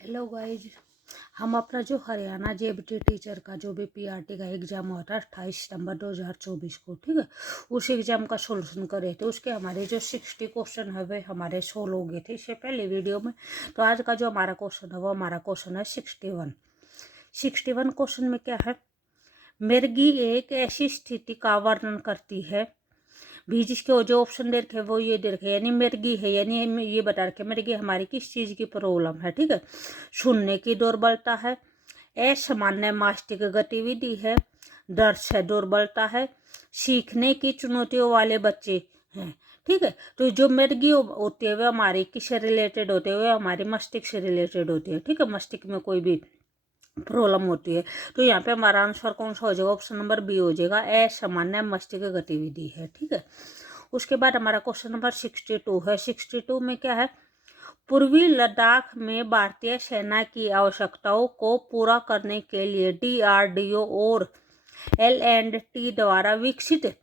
Hello guys, हम अपना जो हरियाणा जेबीटी टीचर का जो भी पीआरटी का एग्जाम हुआ था 28 सितंबर 2024 को, ठीक है, उस एग्जाम का सोल्यूशन कर रहे थे। उसके हमारे जो 60 क्वेश्चन है वे हमारे सोल्व हो गए थे इससे पहले वीडियो में। तो आज का जो हमारा क्वेश्चन है वो हमारा क्वेश्चन है 61 क्वेश्चन में क्या है, मिर्गी एक ऐसी स्थिति का वर्णन करती है भी जिसके जो ऑप्शन दे रखे वो ये दे रखे, यानी मिर्गी है, यानी ये बता रखे मिर्गी हमारी किस चीज की प्रॉब्लम है, ठीक है। सुनने की दुर्बलता है, असामान्य मानसिक गतिविधि है, डर से दुर्बलता है, सीखने की चुनौतियों वाले बच्चे हैं, ठीक है। तो जो मिर्गी होती है वे हमारी किससे रिलेटेड होते हैं, वे हमारे मस्तिष्क से रिलेटेड होती है, ठीक है। मस्तिष्क में कोई भी प्रॉब्लम होती है तो यहाँ पे हमारा आंसर कौन सा हो जाएगा, ऑप्शन नंबर बी हो जाएगा, असामान्य मस्तिष्क गतिविधि है, ठीक है। उसके बाद हमारा क्वेश्चन नंबर 62 है। 62 में क्या है, पूर्वी लद्दाख में भारतीय सेना की आवश्यकताओं को पूरा करने के लिए DRDO और L&T द्वारा विकसित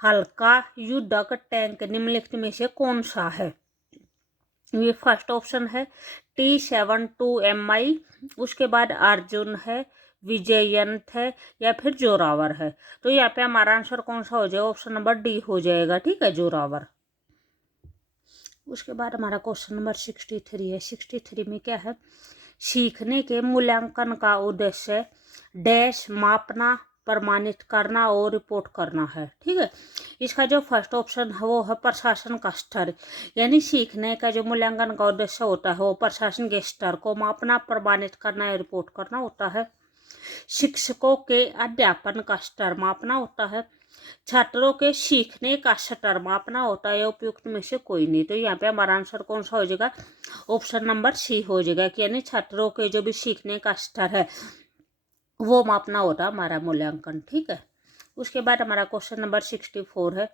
हल्का युद्धक टैंक निम्नलिखित में से कौन सा है। ये फर्स्ट ऑप्शन है T-72MI, उसके बाद अर्जुन है, विजयंत है या फिर जोरावर है। तो यहाँ पे हमारा आंसर कौन सा हो जाएगा, ऑप्शन नंबर डी हो जाएगा, ठीक है, जोरावर। उसके बाद हमारा क्वेश्चन नंबर 63 है। 63 में क्या है, सीखने के मूल्यांकन का उद्देश्य डैश मापना, प्रमाणित करना और रिपोर्ट करना है, ठीक है। इसका जो फर्स्ट ऑप्शन है वो है प्रशासन का स्तर, यानी सीखने का जो मूल्यांकन का उद्देश्य होता है वो प्रशासन के स्तर को मापना, प्रमाणित करना या रिपोर्ट करना होता है। शिक्षकों के अध्यापन का स्तर मापना होता है, छात्रों के सीखने का स्तर मापना होता है, उपयुक्त में से कोई नहीं। तो यहाँ पे हमारा आंसर कौन सा हो जाएगा, ऑप्शन नंबर सी हो जाएगा कि यानी छात्रों के जो भी सीखने का स्तर है वो मापना होता है हमारा मूल्यांकन, ठीक है। उसके बाद हमारा क्वेश्चन नंबर 64 है।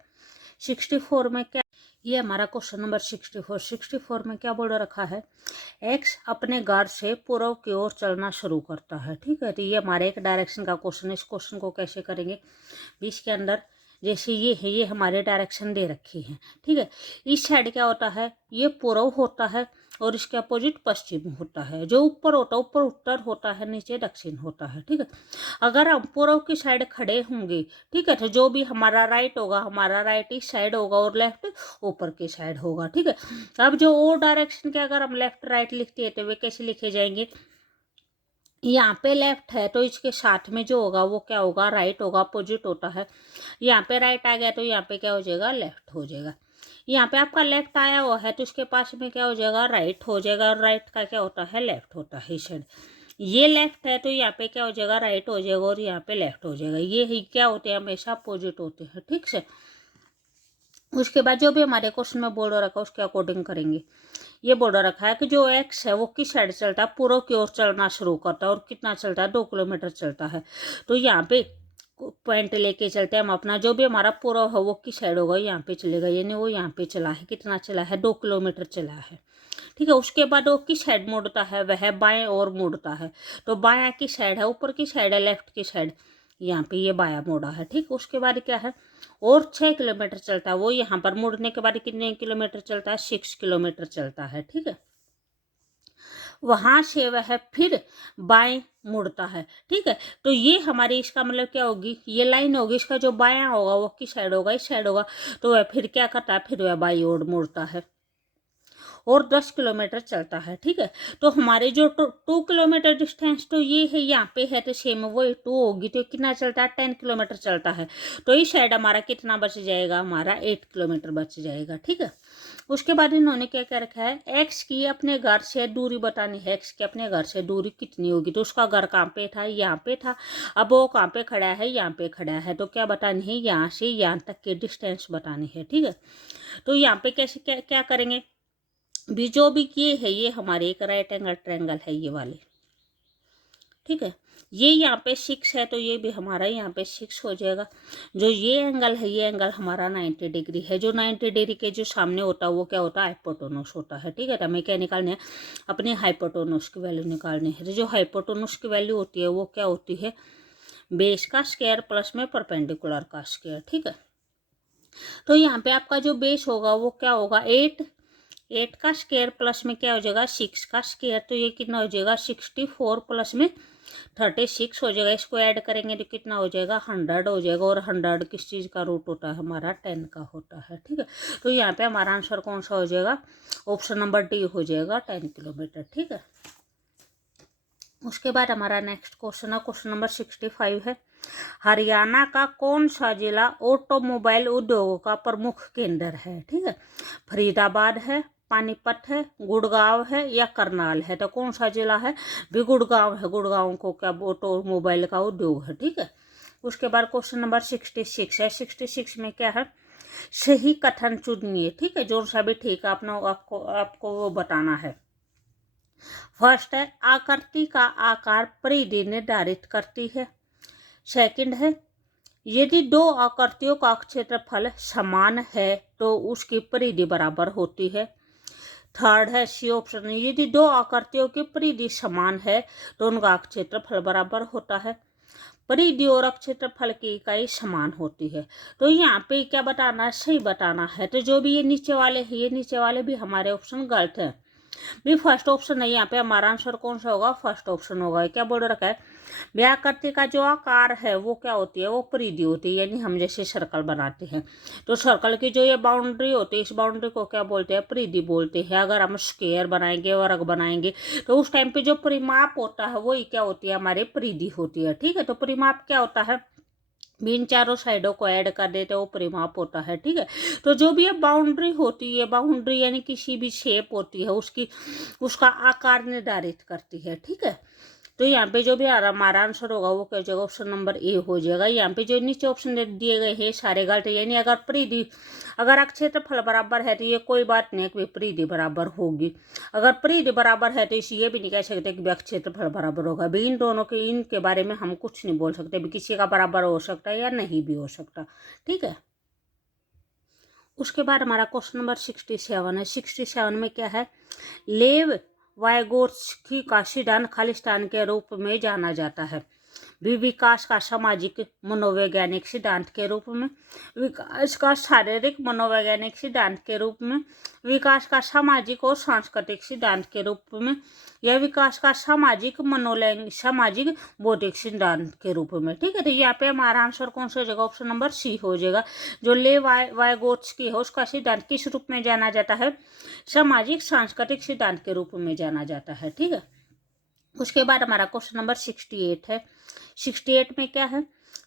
64 में क्या, ये हमारा क्वेश्चन नंबर 64 में क्या बोल रखा है, एक्स अपने घर से पूर्व की ओर चलना शुरू करता है, ठीक है। तो ये हमारे एक डायरेक्शन का क्वेश्चन है। इस क्वेश्चन को कैसे करेंगे, इसके अंदर जैसे ये है, ये हमारे डायरेक्शन दे रखी है, ठीक है। इस साइड क्या होता है, ये पूर्व होता है और इसके अपोजिट पश्चिम होता है। जो ऊपर होता है, ऊपर उत्तर होता है, नीचे दक्षिण होता है, ठीक है। अगर हम पूर्व की साइड खड़े होंगे, ठीक है, तो जो भी हमारा राइट होगा, हमारा राइट इस साइड होगा और लेफ्ट ऊपर की साइड होगा, ठीक है। अब जो और डायरेक्शन के अगर हम लेफ्ट राइट लिखते हैं तो वे कैसे लिखे जाएंगे, यहाँ पे लेफ्ट है तो इसके साथ में जो होगा वो क्या होगा, राइट होगा, अपोजिट होता है। यहाँ पे राइट आ गया तो यहाँ पे क्या हो जाएगा, लेफ्ट हो जाएगा। यहाँ पे आपका लेफ्ट आया हुआ है तो इसके पास में क्या हो जाएगा, राइट हो जाएगा, और राइट का क्या होता है, लेफ्ट होता है इस साइड। ये लेफ्ट है तो यहाँ पे क्या हो जाएगा, राइट हो जाएगा, और यहाँ पे लेफ्ट हो जाएगा। ये ही क्या होते हैं, हमेशा अपोजिट होते हैं, ठीक से। उसके बाद जो भी हमारे क्वेश्चन में बोर्ड रखा है उसके अकॉर्डिंग करेंगे। ये बोर्ड रखा है कि जो एक्स है वो किस साइड चलता है, पूर्व की ओर चलना शुरू करता है, और कितना चलता है, 2 किलोमीटर चलता है। तो यहाँ पे पॉइंट लेके चलते हैं हम अपना, जो भी हमारा पूर्व है वो किस साइड होगा, यहाँ पे चलेगा, यानी वो यहाँ पे चला है, कितना चला है, 2 किलोमीटर चला है, ठीक है। उसके बाद वो किस साइड मुड़ता है, वह बाएं और मुड़ता है। तो बायां की साइड है, ऊपर की साइड है, लेफ्ट की साइड, यहाँ पे ये बायां मोड़ा है, ठीक। उसके बाद क्या है, और 6 किलोमीटर चलता है, वो यहाँ पर मुड़ने के बाद कितने किलोमीटर चलता है, 6 किलोमीटर चलता है, ठीक है। वहां से वह फिर बाएं मुड़ता है, ठीक है। तो ये हमारी, इसका मतलब क्या होगी, ये लाइन होगी, इसका जो बायां होगा वो किस साइड होगा, इस साइड होगा। तो वह फिर क्या करता है, फिर वह बाई ओर मुड़ता है और 10 किलोमीटर चलता है, ठीक है। तो हमारे जो 2 किलोमीटर डिस्टेंस तो ये है, यहाँ पे है तो सेम वही 2 होगी, तो कितना चलता है, 10 किलोमीटर चलता है। तो इस साइड हमारा कितना बच जाएगा, हमारा 8 किलोमीटर बच जाएगा, ठीक है। उसके बाद इन्होंने क्या क्या रखा है, एक्स की अपने घर से दूरी बतानी है, एक्स की अपने घर से दूरी कितनी होगी। तो उसका घर कहाँ पे था, यहाँ पे था, अब वो कहाँ पे खड़ा है, यहाँ पे खड़ा है। तो क्या बतानी है, यहाँ से यहाँ तक की डिस्टेंस बतानी है, ठीक है। तो यहाँ पे कैसे क्या क्या करेंगे, भी जो भी ये है, ये हमारे एक राइट एंगल ट्रायंगल है ये वाले, ठीक है। ये यहाँ पे 6 है तो ये भी हमारा यहाँ पे 6 हो जाएगा। जो ये एंगल है, ये एंगल हमारा 90 डिग्री है। जो 90 डिग्री के जो सामने होता है वो क्या होता है, हाइपोटेनस होता है, ठीक है। तो हमें क्या निकालने है, अपने हाइपोटेनस की वैल्यू निकालनी है। तो जो हाइपोटेनस की वैल्यू होती है वो क्या होती है, बेस का स्क्वायर प्लस में परपेंडिकुलर का स्क्वायर, ठीक है। तो यहाँ पे आपका जो बेस होगा वो क्या होगा, 8, 8 का स्क्वायर प्लस में क्या हो जाएगा 6 का स्क्वायर, तो ये कितना हो जाएगा 64 प्लस में 36 हो जाएगा। इसको ऐड करेंगे तो कितना हो जाएगा 100 हो जाएगा। और 100 किस चीज़ का रूट होता है हमारा 10 का होता है, ठीक है। तो यहाँ पे हमारा आंसर कौन सा हो जाएगा, ऑप्शन नंबर डी हो जाएगा 10 किलोमीटर, ठीक है। उसके बाद हमारा नेक्स्ट क्वेश्चन है, क्वेश्चन नंबर 65 है। हरियाणा का कौन सा जिला ऑटोमोबाइल उद्योग का प्रमुख केंद्र है, ठीक है। फरीदाबाद है, पानीपत है, गुड़गांव है या करनाल है। तो कौन सा जिला है भी गुड़गांव है। गुड़गांव को क्या ऑटोमोबाइल का उद्योग है, ठीक है। उसके बाद क्वेश्चन नंबर 66 है। 66 में क्या है, सही कथन चुनिए, ठीक है। जो सा भी ठीक है आपको वो बताना है। फर्स्ट है, आकृति का आकार परिधि निर्धारित करती है। सेकंड है, यदि दो आकृतियों का क्षेत्रफल समान है तो उसकी परिधि बराबर होती है। थर्ड है सी ऑप्शन, यदि दो आकृतियों की परिधि समान है तो उनका क्षेत्रफल बराबर होता है। परिधि और क्षेत्रफल की इकाई समान होती है। तो यहाँ पे क्या बताना है, सही बताना है। तो जो भी ये नीचे वाले हैं, ये नीचे वाले भी हमारे ऑप्शन गलत है भी। फर्स्ट ऑप्शन है, यहाँ पे हमारा आंसर कौन सा होगा, फर्स्ट ऑप्शन होगा। क्या बोल रखा है, व्याकृति का जो आकार है वो क्या होती है, वो परिधि होती है। यानी हम जैसे सर्कल बनाते हैं तो सर्कल की जो ये बाउंड्री होती है, इस बाउंड्री को क्या बोलते हैं, परिधि बोलते हैं। अगर हम स्क्वायर बनाएंगे, वर्ग बनाएंगे तो उस टाइम पे जो परिमाप होता है वही क्या होती है, हमारी परिधि होती है, ठीक है। तो परिमाप क्या होता है, इन चारों साइडों को ऐड कर देते हैं, वो परिमाप होता है, ठीक है। तो जो भी ये बाउंड्री होती है, बाउंड्री यानी किसी भी शेप होती है उसका आकार निर्धारित करती है, ठीक है। तो यहाँ पे जो भी हमारा आंसर होगा वो क्या हो जाएगा, ऑप्शन नंबर ए हो जाएगा। यहाँ पे जो नीचे ऑप्शन दिए गए हैं सारे गलत है। यानी अगर परिधि, अगर क्षेत्रफल बराबर है तो ये कोई बात नहीं कि परिधि बराबर होगी। अगर परिधि बराबर है तो ये भी नहीं कह सकते कि क्षेत्रफल बराबर होगा। भी इन दोनों के, इनके बारे में हम कुछ नहीं बोल सकते भी किसी का बराबर हो सकता है या नहीं भी हो सकता, ठीक है। उसके बाद हमारा क्वेश्चन नंबर 67 है। 67 में क्या है, लेव वाइगोत्स्की का सिद्धांत खालिस्तान के रूप में जाना जाता है। भी विकास का सामाजिक मनोवैज्ञानिक सिद्धांत के रूप में, विकास का शारीरिक मनोवैज्ञानिक सिद्धांत के रूप में, विकास का सामाजिक और सांस्कृतिक सिद्धांत के रूप में, या विकास का सामाजिक सामाजिक बौद्धिक सिद्धांत के रूप में, ठीक है। तो यहाँ पे हमारा आंसर कौन सा हो जाएगा, ऑप्शन नंबर सी हो जाएगा। जो ले वाइगोत्स्की है उसका सिद्धांत किस रूप में जाना जाता है, सामाजिक सांस्कृतिक सिद्धांत के रूप में जाना जाता है, ठीक है। उसके बाद हमारा क्वेश्चन नंबर 68 है। 68 में क्या है,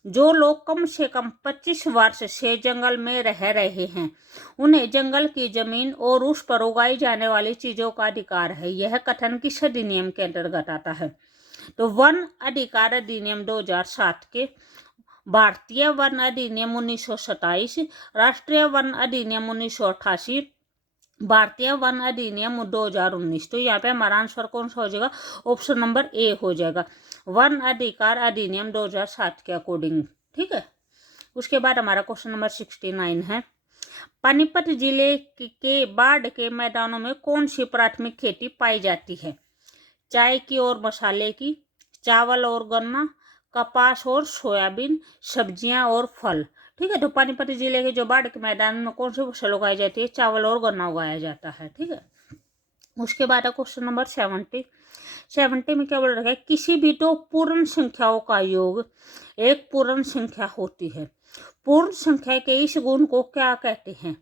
जो लोग कम से कम 25 वर्ष से जंगल में रह रहे हैं उन्हें जंगल की जमीन और उस पर उगाई जाने वाली चीजों का अधिकार है। यह कथन किस अधिनियम के अंतर्गत आता है, तो वन अधिकार अधिनियम 2007 के, भारतीय वन अधिनियम 1927, राष्ट्रीय वन अधिनियम 1988, भारतीय वन अधिनियम 2019। तो यहाँ पे हमारा आंसर कौन सा हो जाएगा, ऑप्शन नंबर ए हो जाएगा, वन अधिकार अधिनियम 2007 के अकॉर्डिंग, ठीक है। उसके बाद हमारा क्वेश्चन नंबर 69 है। पानीपत जिले के बाढ़ के मैदानों में कौन सी प्राथमिक खेती पाई जाती है, चाय की और मसाले की, चावल और गन्ना, कपास और सोयाबीन, सब्जियां और फल, ठीक है। तो पानीपत जिले के जो बाढ़ के मैदान में कौन सी फसल उगाई जाती है, चावल और गन्ना उगाया जाता है, ठीक है। उसके बाद है क्वेश्चन नंबर 70 में क्या बोल रखा है, किसी भी दो पूर्ण संख्याओं का योग एक पूर्ण संख्या होती है। पूर्ण संख्या के इस गुण को क्या कहते हैं,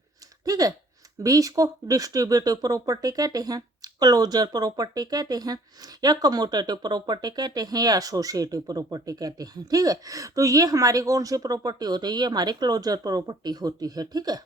ठीक है। 20 को डिस्ट्रीब्यूटिव प्रॉपर्टी कहते हैं, क्लोजर प्रॉपर्टी कहते हैं, या कम्यूटेटिव प्रॉपर्टी कहते हैं, या एसोसिएटिव प्रॉपर्टी कहते हैं, ठीक है। तो ये हमारी कौन सी प्रॉपर्टी होती है, ये हमारी क्लोजर प्रॉपर्टी होती है, ठीक है।